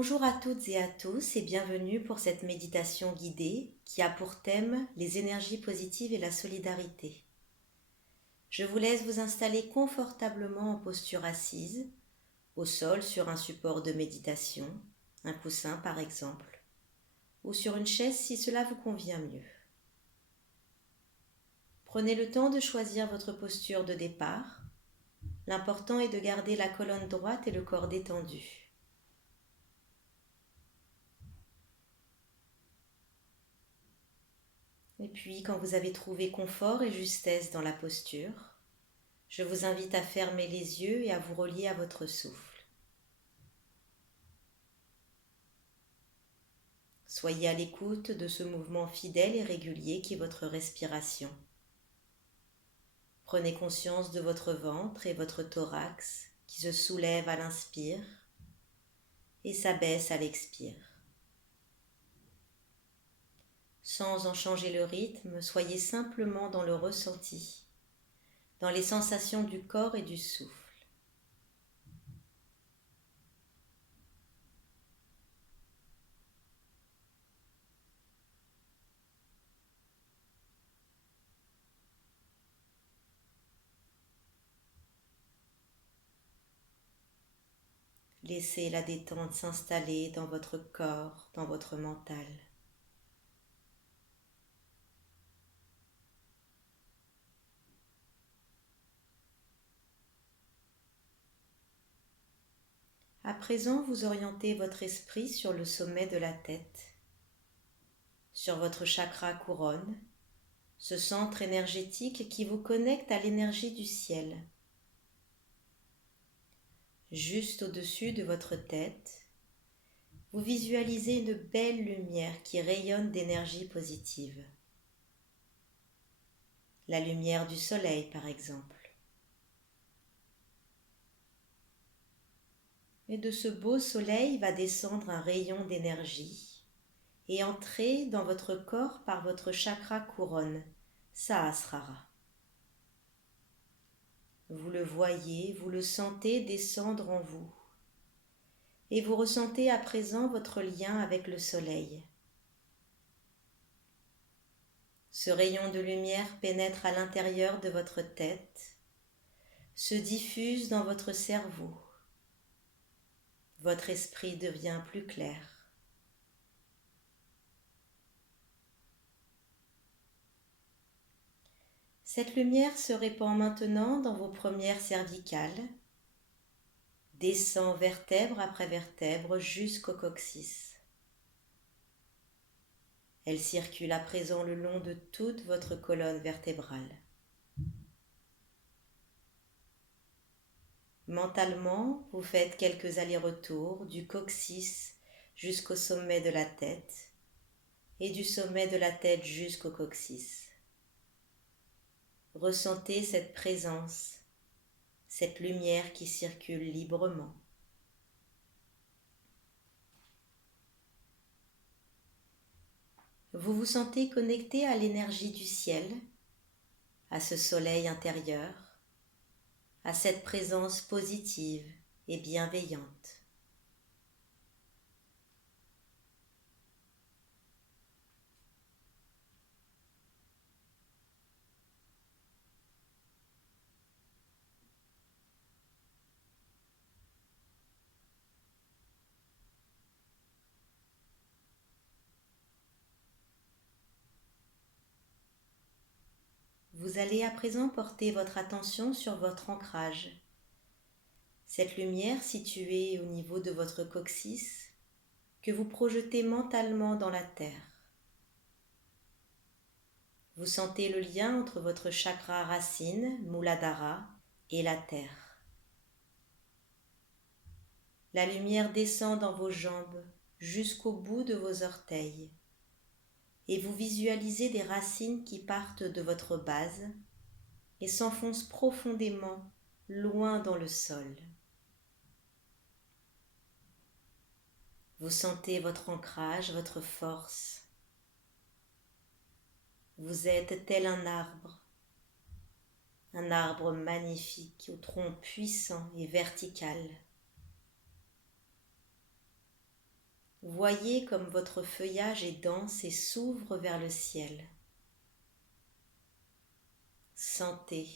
Bonjour à toutes et à tous et bienvenue pour cette méditation guidée qui a pour thème les énergies positives et la solidarité. Je vous laisse vous installer confortablement en posture assise, au sol sur un support de méditation, un coussin par exemple, ou sur une chaise si cela vous convient mieux. Prenez le temps de choisir votre posture de départ. L'important est de garder la colonne droite et le corps détendu. Et puis, quand vous avez trouvé confort et justesse dans la posture, je vous invite à fermer les yeux et à vous relier à votre souffle. Soyez à l'écoute de ce mouvement fidèle et régulier qui est votre respiration. Prenez conscience de votre ventre et votre thorax qui se soulèvent à l'inspire et s'abaissent à l'expire. Sans en changer le rythme, soyez simplement dans le ressenti, dans les sensations du corps et du souffle. Laissez la détente s'installer dans votre corps, dans votre mental. À présent, vous orientez votre esprit sur le sommet de la tête, sur votre chakra couronne, ce centre énergétique qui vous connecte à l'énergie du ciel. Juste au-dessus de votre tête, vous visualisez une belle lumière qui rayonne d'énergie positive. La lumière du soleil, par exemple. Et de ce beau soleil va descendre un rayon d'énergie et entrer dans votre corps par votre chakra couronne, Sahasrara. Vous le voyez, vous le sentez descendre en vous. Et vous ressentez à présent votre lien avec le soleil. Ce rayon de lumière pénètre à l'intérieur de votre tête, se diffuse dans votre cerveau. Votre esprit devient plus clair. Cette lumière se répand maintenant dans vos premières cervicales, descend vertèbre après vertèbre jusqu'au coccyx. Elle circule à présent le long de toute votre colonne vertébrale. Mentalement, vous faites quelques allers-retours du coccyx jusqu'au sommet de la tête et du sommet de la tête jusqu'au coccyx. Ressentez cette présence, cette lumière qui circule librement. Vous vous sentez connecté à l'énergie du ciel, à ce soleil intérieur, à cette présence positive et bienveillante. Vous allez à présent porter votre attention sur votre ancrage. Cette lumière située au niveau de votre coccyx que vous projetez mentalement dans la terre. Vous sentez le lien entre votre chakra racine, Muladhara, et la terre. La lumière descend dans vos jambes jusqu'au bout de vos orteils et vous visualisez des racines qui partent de votre base et s'enfoncent profondément loin dans le sol. Vous sentez votre ancrage, votre force. Vous êtes tel un arbre magnifique au tronc puissant et vertical. Voyez comme votre feuillage est dense et s'ouvre vers le ciel. Sentez,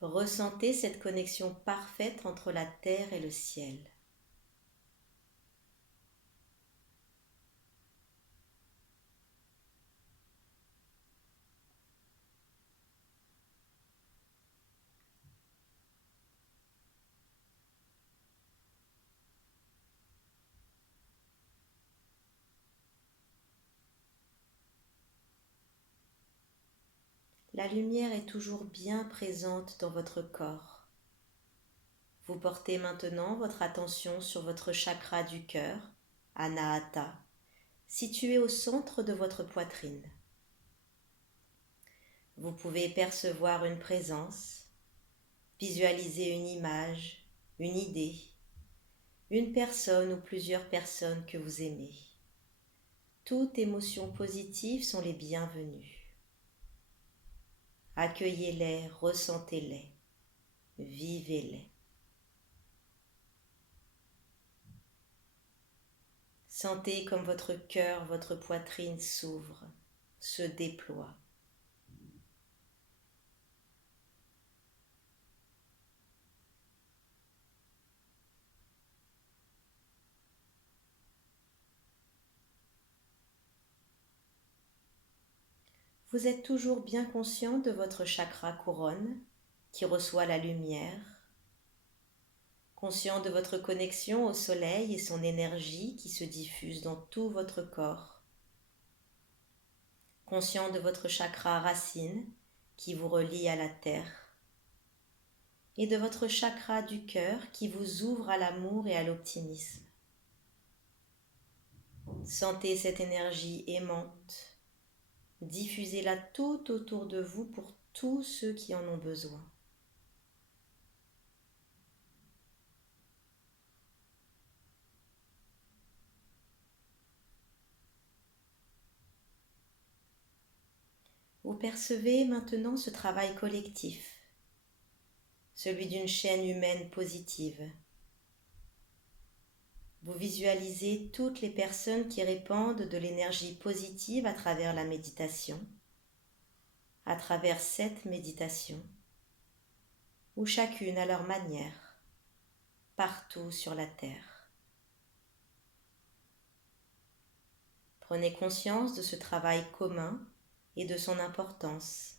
ressentez cette connexion parfaite entre la terre et le ciel. La lumière est toujours bien présente dans votre corps. Vous portez maintenant votre attention sur votre chakra du cœur, Anahata, situé au centre de votre poitrine. Vous pouvez percevoir une présence, visualiser une image, une idée, une personne ou plusieurs personnes que vous aimez. Toutes émotions positives sont les bienvenues. Accueillez-les, ressentez-les, vivez-les. Sentez comme votre cœur, votre poitrine s'ouvre, se déploie. Vous êtes toujours bien conscient de votre chakra couronne qui reçoit la lumière, conscient de votre connexion au soleil et son énergie qui se diffuse dans tout votre corps, conscient de votre chakra racine qui vous relie à la terre et de votre chakra du cœur qui vous ouvre à l'amour et à l'optimisme. Sentez cette énergie aimante. Diffusez-la tout autour de vous pour tous ceux qui en ont besoin. Vous percevez maintenant ce travail collectif, celui d'une chaîne humaine positive. Vous visualisez toutes les personnes qui répandent de l'énergie positive à travers la méditation, à travers cette méditation, ou chacune à leur manière, partout sur la terre. Prenez conscience de ce travail commun et de son importance.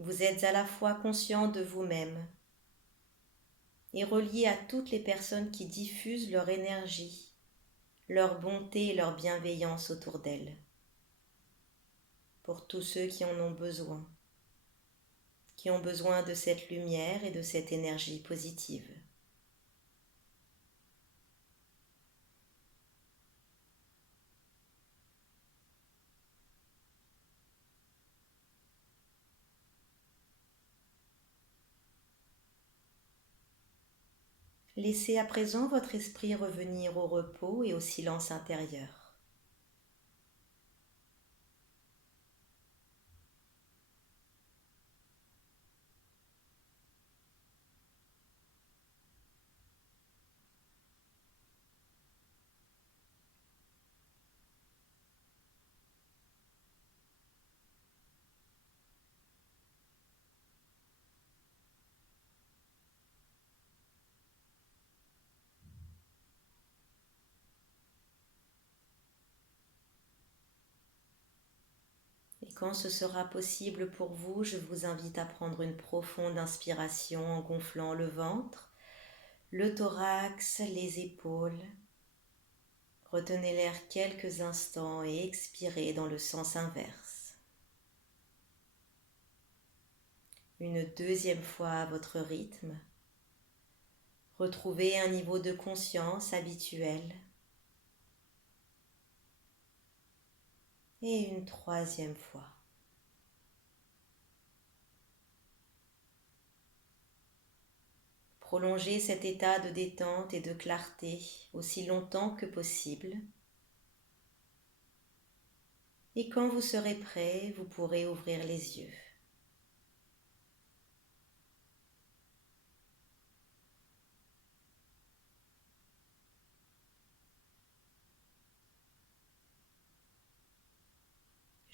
Vous êtes à la fois conscient de vous-même et relié à toutes les personnes qui diffusent leur énergie, leur bonté et leur bienveillance autour d'elles. Pour tous ceux qui en ont besoin, qui ont besoin de cette lumière et de cette énergie positive. Laissez à présent votre esprit revenir au repos et au silence intérieur. Et quand ce sera possible pour vous, je vous invite à prendre une profonde inspiration en gonflant le ventre, le thorax, les épaules. Retenez l'air quelques instants et expirez dans le sens inverse. Une deuxième fois à votre rythme. Retrouvez un niveau de conscience habituel. Et une troisième fois. Prolongez cet état de détente et de clarté aussi longtemps que possible. Et quand vous serez prêt, vous pourrez ouvrir les yeux.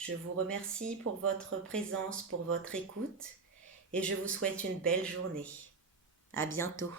Je vous remercie pour votre présence, pour votre écoute et je vous souhaite une belle journée. À bientôt.